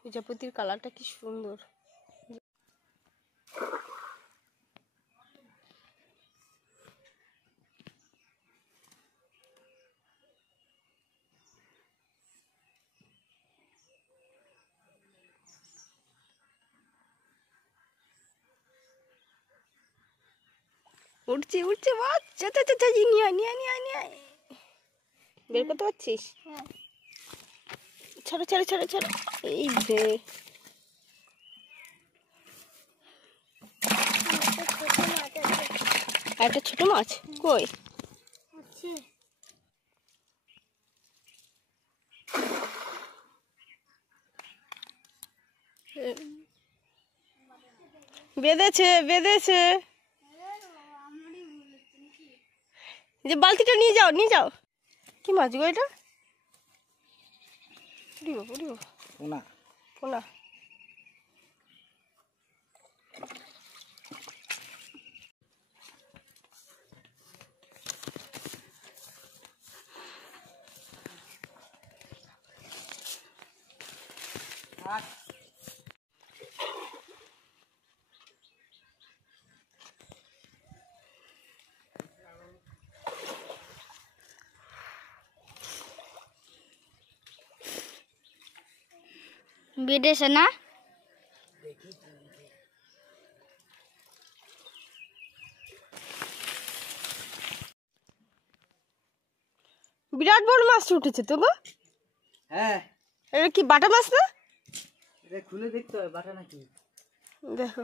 প্রজাপতির কালারটা কি সুন্দর। উঠছে উঠছে মাছ, নিয়ে আয় নিয়ে আয় নিয়ে আয় নিয়ে আয়। বের করতে পারছিস? ছাড়ো ছাড়ো ছাড়ো ছাড়ো। এই যে একটা ছোট মাছ কই? বেঁধেছে বেঁধেছে। যে বালতিটা নিয়ে যাও নিয়ে যাও। কি মাছ গো এটা? পোনা পোনা। বেঁধেছে না? বিরাট বড় মাছ উঠেছে তো গো। হ্যাঁ, এটা কি বাটা মাছ না? এটা খুলে দেখতে হবে বাটা নাকি। দেখো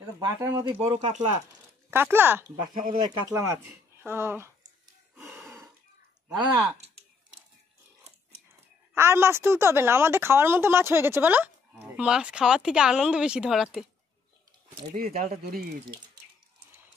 এটা বাটার মতোই বড় কাতলা। কাতলা? বাটার মতো কাতলা মাছ। ও দাঁড়া না, আর মাছ তুলতে হবে না, আমাদের খাওয়ার মতো মাছ হয়ে গেছে বলো। মাছ খাওয়ার থেকে আনন্দ বেশি ধরাতে। এদিকে জালটা জড়িয়ে গিয়েছে।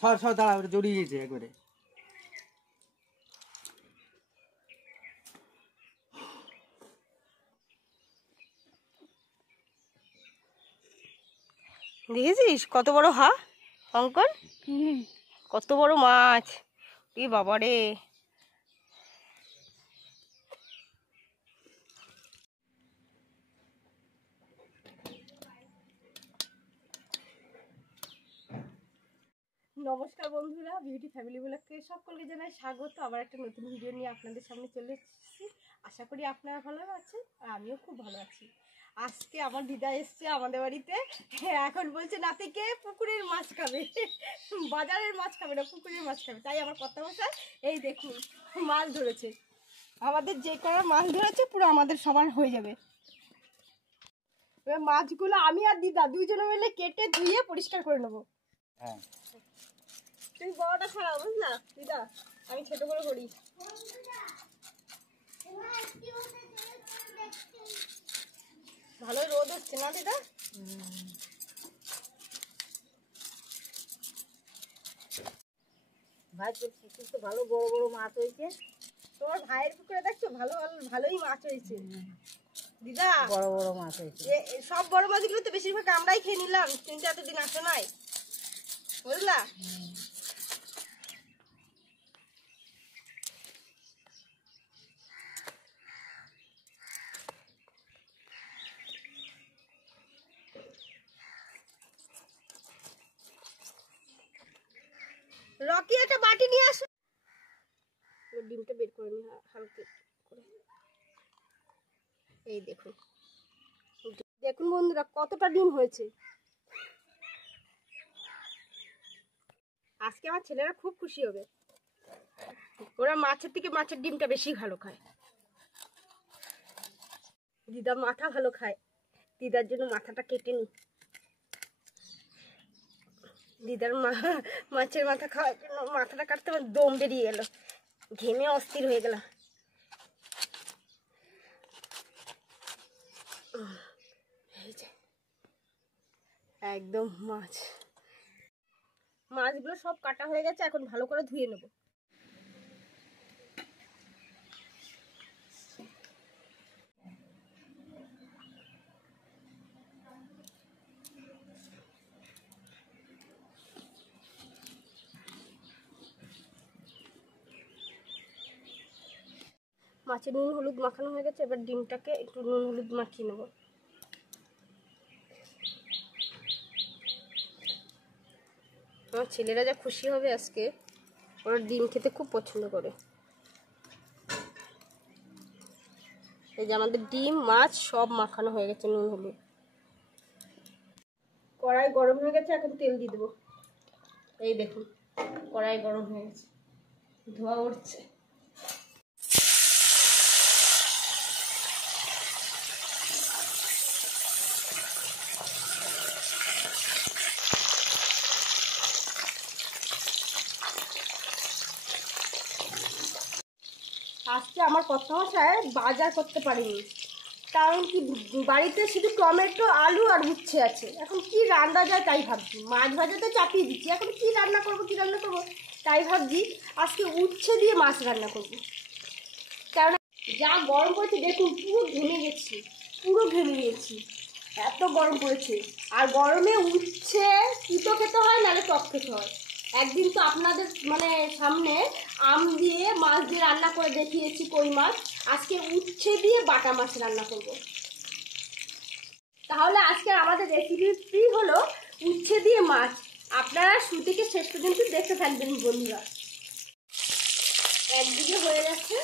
সর সর দাঁড়া, ওটা জড়িয়ে গিয়েছে একবারে। দেখেছিস কত বড় অঙ্কন? কত বড় মাছ! এ বাবা রে। নমস্কার বন্ধুরা, বিউটি ফ্যামিলি ব্লগকে সকলকে জানাই স্বাগত। আবার একটা নতুন ভিডিও নিয়ে আপনাদের সামনে চলে এসেছি। আশা করি আপনারা ভালো আছেন আর আমিও খুব ভালো আছি। আজকে আমার দিদা এসছে আমাদের বাড়িতে। এখন বলছে নাতিকে পুকুরের মাছ খাবে, বাজারের মাছ খাবে না, পুকুরের মাছ খাবে। তাই আমার কথা মশাই এই দেখুন মাছ ধরেছে। আমাদের যে কটা মাছ ধরেছে পুরো আমাদের সবার হয়ে যাবে। এবার মাছগুলো আমি আর দিদা দুইজনে মিলে কেটে ধুয়ে পরিষ্কার করে নেবো। হ্যাঁ, তুই বড়টা ছাড়া বুঝলা দিদা, আমি ছোট করে করি। ভালোই রোদ হচ্ছে না দিদা? ভাই পুকুর তো ভালো বড় বড় মাছ হয়েছে। তোমার ভাইয়ের পুকুরে দেখছো ভালো ভালোই মাছ হয়েছে দিদা। বড় বড় মাছ হয়েছে। সব বড় মাছগুলো তো বেশিরভাগ আমরাই খেয়ে নিলাম, কিন্তু এতদিন আসে নাই বুঝলা। রকি একটা বাটি নিয়ে আসো। ডিমটা বের করে নি হালকা করে। এই দেখুন দেখুন বন্ধুরা কতটা ডিম হয়েছে। আজকে আমার ছেলেরা খুব খুশি হবে, ওরা মাছের থেকে মাছের ডিমটা বেশি ভালো খায়। দিদা মাথা ভালো খায়, দিদার জন্য মাথাটা কেটে নি। দিদার মাছের মাথা খাওয়ার জন্য মাথাটা কাটতে আমার দম বেরিয়ে গেল, ঘেমে অস্থির হয়ে গেল। এই যে একদম মাছগুলো সব কাটা হয়ে গেছে, এখন ভালো করে ধুয়ে নেব। মাছে নুন হলুদ মাখানো হয়ে গেছে, এবার ডিমটাকে একটু নুন হলুদ মাখিয়ে নেব। আমার ছেলেরা যা খুশি হবে আজকে, ওরা ডিম খেতে খুব পছন্দ করে। এই যে আমাদের ডিম মাছ সব মাখানো হয়ে গেছে নুন হলুদ। কড়াই গরম হয়ে গেছে, এখন তেল দিয়ে দেবো। এই দেখুন কড়াই গরম হয়ে গেছে, ধোঁয়া উঠছে। আজকে আমার কর্তামশাই বাজার করতে পারিনি, কারণ কি বাড়িতে শুধু টমেটো আলু আর উচ্ছে আছে। এখন কি রান্না যায় তাই ভাবছি, মাছ ভাজাতে চাপিয়ে দিচ্ছি, এখন কি রান্না করব তাই ভাবছি আজকে উচ্ছে দিয়ে মাছ রান্না করব। কারণ যা গরম পড়েছে দেখুন, পুরো ঘেমে গেছি, এত গরম পড়েছে। আর গরমে উচ্ছে তিতো খেতে হয়, নাহলে টক খেতে হয়। একদিন তো আপনাদের মানে সামনে আম দিয়ে মাছ দিয়ে রান্না করে দেখিয়েছি কই মাছ, আজকে উচ্ছে দিয়ে বাটা মাছ রান্না করব। তাহলে আজকে আমাদের রেসিপি হলো উচ্ছে দিয়ে মাছ। আপনারা শুরু থেকে শেষ পর্যন্ত দেখতে থাকবেন বন্ধুরা। একদিকে হয়ে যাচ্ছে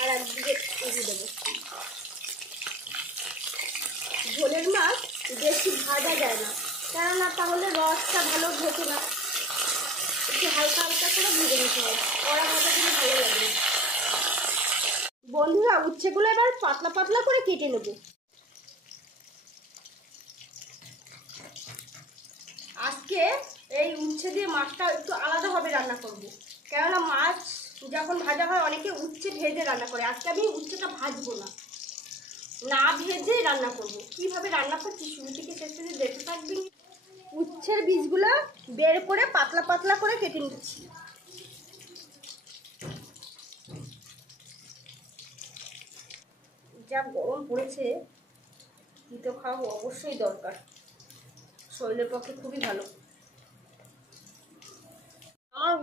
আর একদিকে উঠে দেবো। ঝোলের মাছ বেশি ভাজা যায় না, কেননা তাহলে রসটা ভালো ঘেটে না, একটু হালকা হালকা করে ভেজে নিতে হয়, কড়া ভাজা দিলে ভালো লাগে না। বন্ধুরা উচ্ছেগুলো এবার পাতলা পাতলা করে কেটে নেব। আজকে এই উচ্ছে দিয়ে মাছটা একটু আলাদাভাবে রান্না করব, কেননা মাছ যখন ভাজা হয় অনেকে উচ্ছে ভেজে রান্না করে, আজকে আমি উচ্ছেটা ভাজবো না ভেজে রান্না করব। কিভাবে রান্না করছি শুরু থেকে শেষ পর্যন্ত দেখতে থাকবেন। উচ্ছের বীজগুলো বের করে পাতলা পাতলা করে কেটে নিচ্ছি। যা গরম পড়েছে, তিতো খাওয়া অবশ্যই দরকার, শরীরের পক্ষে খুবই ভালো। আমার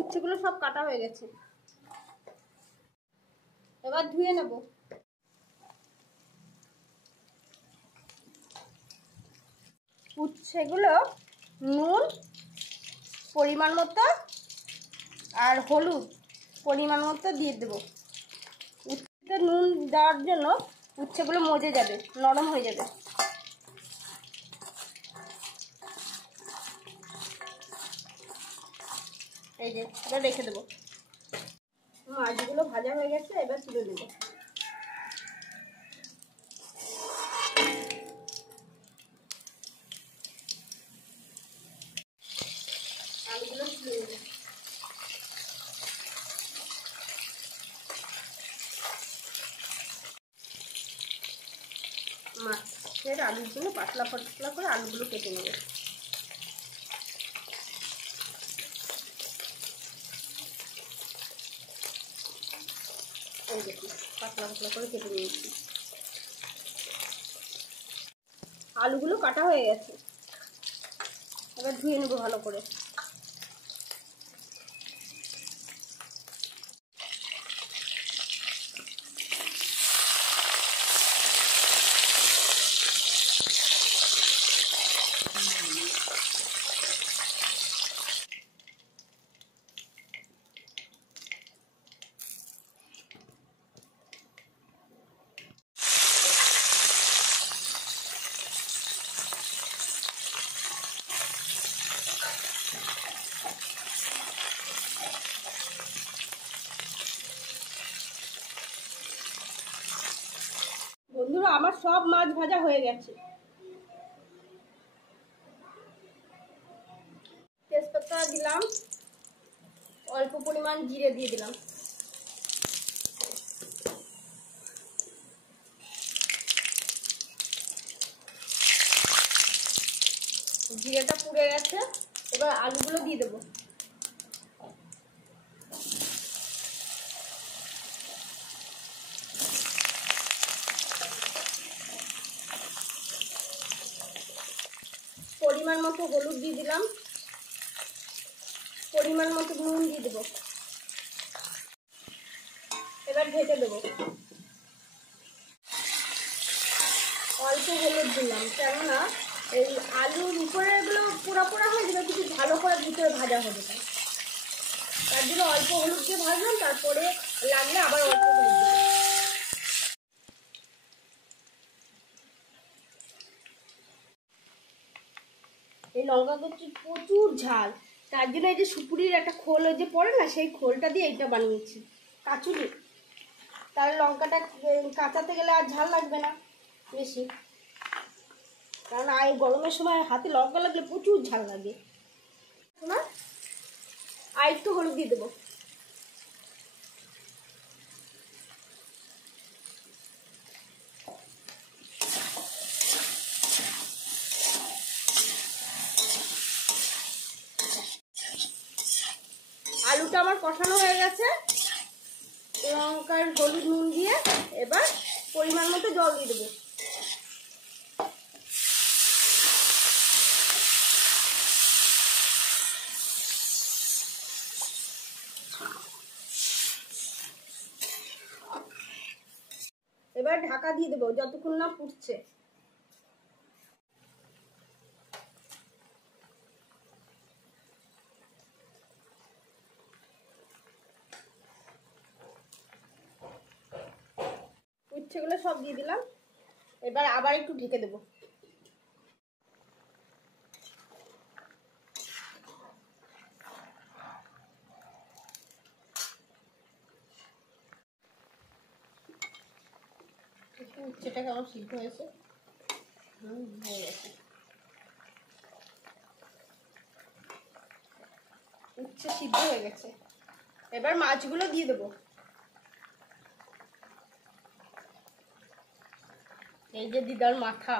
উচ্ছেগুলো সব কাটা হয়ে গেছে, এবার ধুয়ে নেব। উচ্ছেগুলো নুন পরিমাণ মতো আর হলুদ পরিমাণ মতো দিয়ে দেবো। উচ্ছেতে নুন দেওয়ার জন্য উচ্ছেগুলো মজে যাবে, নরম হয়ে যাবে। এই যে এবার রেখে দেবো। মাছগুলো ভাজা হয়ে গেছে, এবার তুলে দেবো। আলুগুলো তুলে দেবো। মাছের আলুগুলো পাতলা পাতলা করে আলুগুলো কেটে নেবো। এই দেখুন পাতলা পাতলা করে কেটে নিয়েছি। আলুগুলো কাটা হয়ে গেছে, এবার ধুয়ে নেবো ভালো করে। বন্ধুরা আমার সব মাছ ভাজা হয়ে গেছে। তেজপাতা দিলাম, অল্প পরিমাণ জিরে দিয়ে দিলাম। জিরেটা পুড়ে গেছে, এবার আলুগুলো দিয়ে দেবো। পরিমাণ মতো হলুদ দিয়ে দিলাম, পরিমাণ মতো নুন দিয়ে দেবো। এবার ঢেকে দেবো। অল্প হলুদ দিলাম, কেননা এই আলুর উপরে এগুলো পোড়া পোড়া হয়ে যাবে, কিছু ভালো করে ভিতরে ভাজা হবে না, তার জন্য অল্প হলুদ দিয়ে ভাজলাম। তারপরে লাগলে আবার অল্প হলুদ দেবো। এই লঙ্কা করছি প্রচুর ঝাল, তার জন্য এই যে সুপুরির একটা খোল যে পড়ে না, সেই খোলটা দিয়ে এইটা বানিয়েছি কাচুরি। তার লঙ্কাটা কাঁচাতে গেলে আর ঝাল লাগবে না বেশি, কারণ এই গরমের সময় হাতে লঙ্কা লাগলে প্রচুর ঝাল লাগে। না, আর একটু হলুদ দিয়ে দেবো। আলুটা আমার কষানো হয়ে গেছে লঙ্কার হলুদ নুন দিয়ে। এবার পরিমাণ মতো জল দিয়ে দেবো। এবার ঢাকা দিয়ে দেবো যতক্ষণ না ফুটছে। উচ্ছেগুলো সব দিয়ে দিলাম, এবার আবার একটু ঢেকে দেবো। উচ্ছেটা কেমন সিদ্ধ হয়েছে, হয়ে গেছে। উচ্ছে সিদ্ধ হয়ে গেছে, এবার মাছগুলো দিয়ে দেবো। এই যে দিদার মাথা,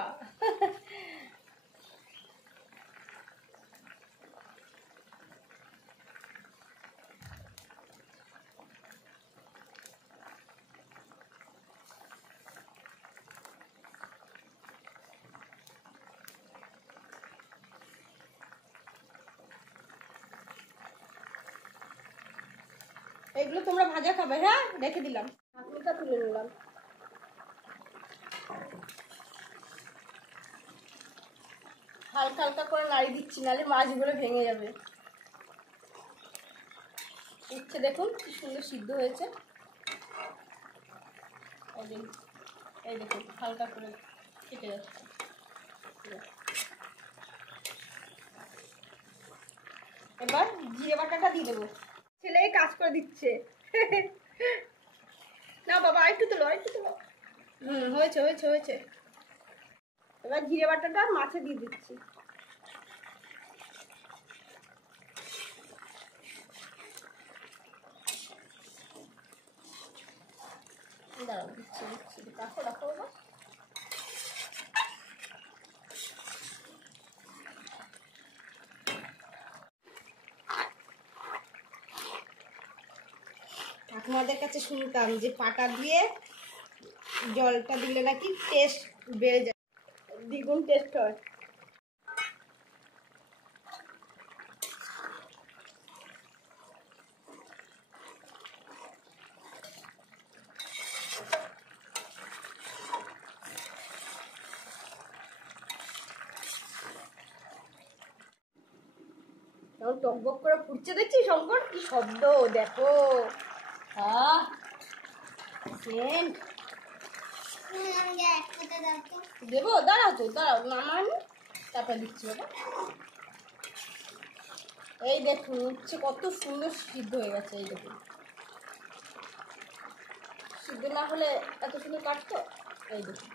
এগুলো তোমরা ভাজা খাবে? হ্যাঁ, রেখে দিলাম, ঢাকনিটা তুলে নিলাম। হালকা হালকা করে নাড়ি দিচ্ছি, নাহলে মাছগুলো ভেঙে যাবে। উচ্ছে দেখুন কি সুন্দর সিদ্ধ হয়েছে। এই দেখুন হালকা করে কেটে যাচ্ছে। এবার জিরে বাটাটা দিয়ে দেবো। ছেলে কাজ করে দিচ্ছে। না বাবা, একটু তোলো, একটু তোলো। হয়েছে হয়েছে হয়েছে। এবার জিরে বাটাটা মাছে দিয়ে দিচ্ছি। দাঁড়াও, দিচ্ছি দিচ্ছি, রাখো রাখো বাবা। ঠাকুমাদের কাছে শুনতাম যে পাটা দিয়ে জলটা দিলে নাকি টেস্ট বেড়ে যায়, দ্বিগুণ টেস্ট হয়। টকবক করে ফুটছে, দেখছি শঙ্কর কি শব্দ দেখো। দেবো, দাঁড়াও তো, দাঁড়াও, নামানি তারপর দিচ্ছি বাবা। এই দেখুন উচ্ছে কত সুন্দর সিদ্ধ হয়ে গেছে। এই দেখুন, সিদ্ধ না হলে এত সুন্দর কাটতো। এই দেখুন,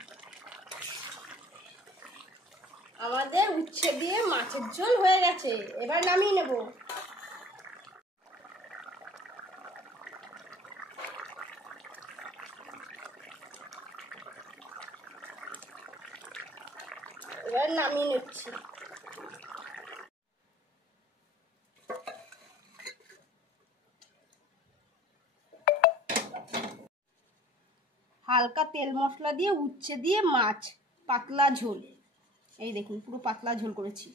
আমাদের উচ্ছে দিয়ে মাছের ঝোল হয়ে গেছে। এবার নামিয়ে নেব। এবার নামিয়ে নিচ্ছি। হালকা তেল মশলা দিয়ে উচ্ছে দিয়ে মাছ, পাতলা ঝোল। এই দেখুন পুরো পাতলা ঝোল করেছি।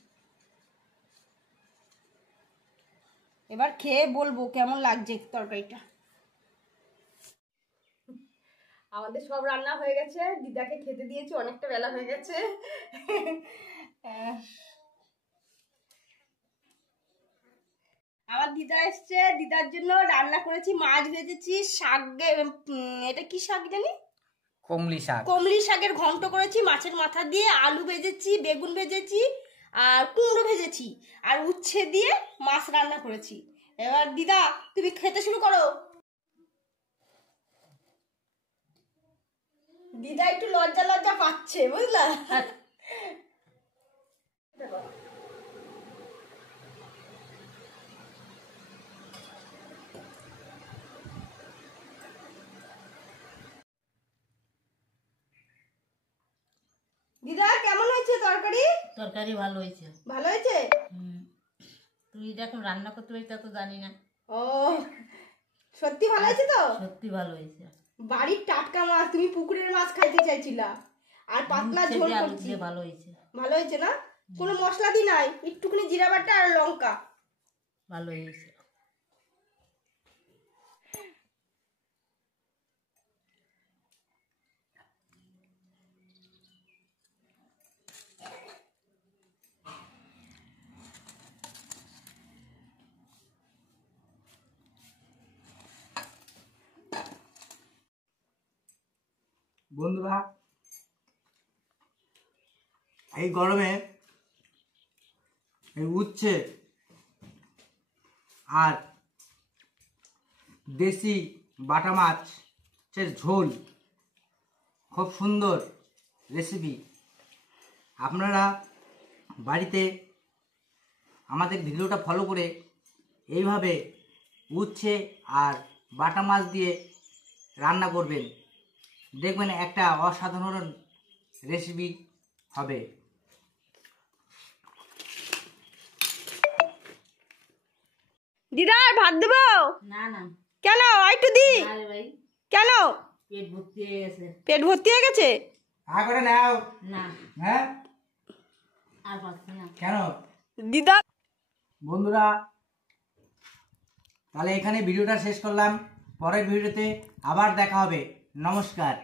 এবার খেয়ে বলবো কেমন লাগছে তরকারিটা। আমাদের সব রান্না হয়ে গেছে, দিদাকে খেতে দিয়েছি, অনেকটা বেলা হয়ে গেছে। আমার দিদা এসছে, দিদার জন্য রান্না করেছি, মাছ ভেজেছি, শাক, এটা কি শাক জানি, কমলি শাক, কমলি শাকের ঘন্ট করেছি মাছের মাথা দিয়ে, আলু ভেজেছি, বেগুন ভেজেছি, আর কুমড়ো ভেজেছি, আর উচ্ছে দিয়ে মাছ রান্না করেছি। এবার দিদা তুমি খেতে শুরু করো। দিদা একটু লজ্জা লজ্জা পাচ্ছে, বুঝলা? দিদা কেমন হয়েছে তরকারি? তরকারি ভালো হয়েছে। ভালো হয়েছে? তুই যখন রান্না করতে পারিস তা তো জানি না। ও, সত্যি ভালো হয়েছে তো? সত্যি ভালো হয়েছে। বাড়ির টাটকা মাছ, তুমি পুকুরের মাছ খাইতে চাইছিলা, আর পাতলা ঝোল করছি। ভালো হয়েছে। ভালো হয়েছে না? কোনো মশলা দি নাই, একটুখানি জিরা বাটা আর লঙ্কা। ভালো হয়েছে। বন্ধুরা এই গরমে এই উচ্ছে আর দেশি বাটা মাছের ঝোল খুব সুন্দর রেসিপি। আপনারা বাড়িতে আমাদের ভিডিওটা ফলো করে এইভাবে উচ্ছে আর বাটা মাছ দিয়ে রান্না করবেন, দেখবেন একটা অসাধারণ রেসিপি হবে। দিদা আর ভাত দেবো? না না। কেন? একটু দি। আরে ভাই, কেন? পেট ভর্তি হয়ে গেছে। পেট ভর্তি হয়ে গেছে? করে নাও না, হ্যাঁ, আর পাচ্ছি না। কেন? দিদা বন্ধুরা তাহলে এখানে ভিডিওটা শেষ করলাম, পরের ভিডিওতে আবার দেখা হবে। নমস্কার।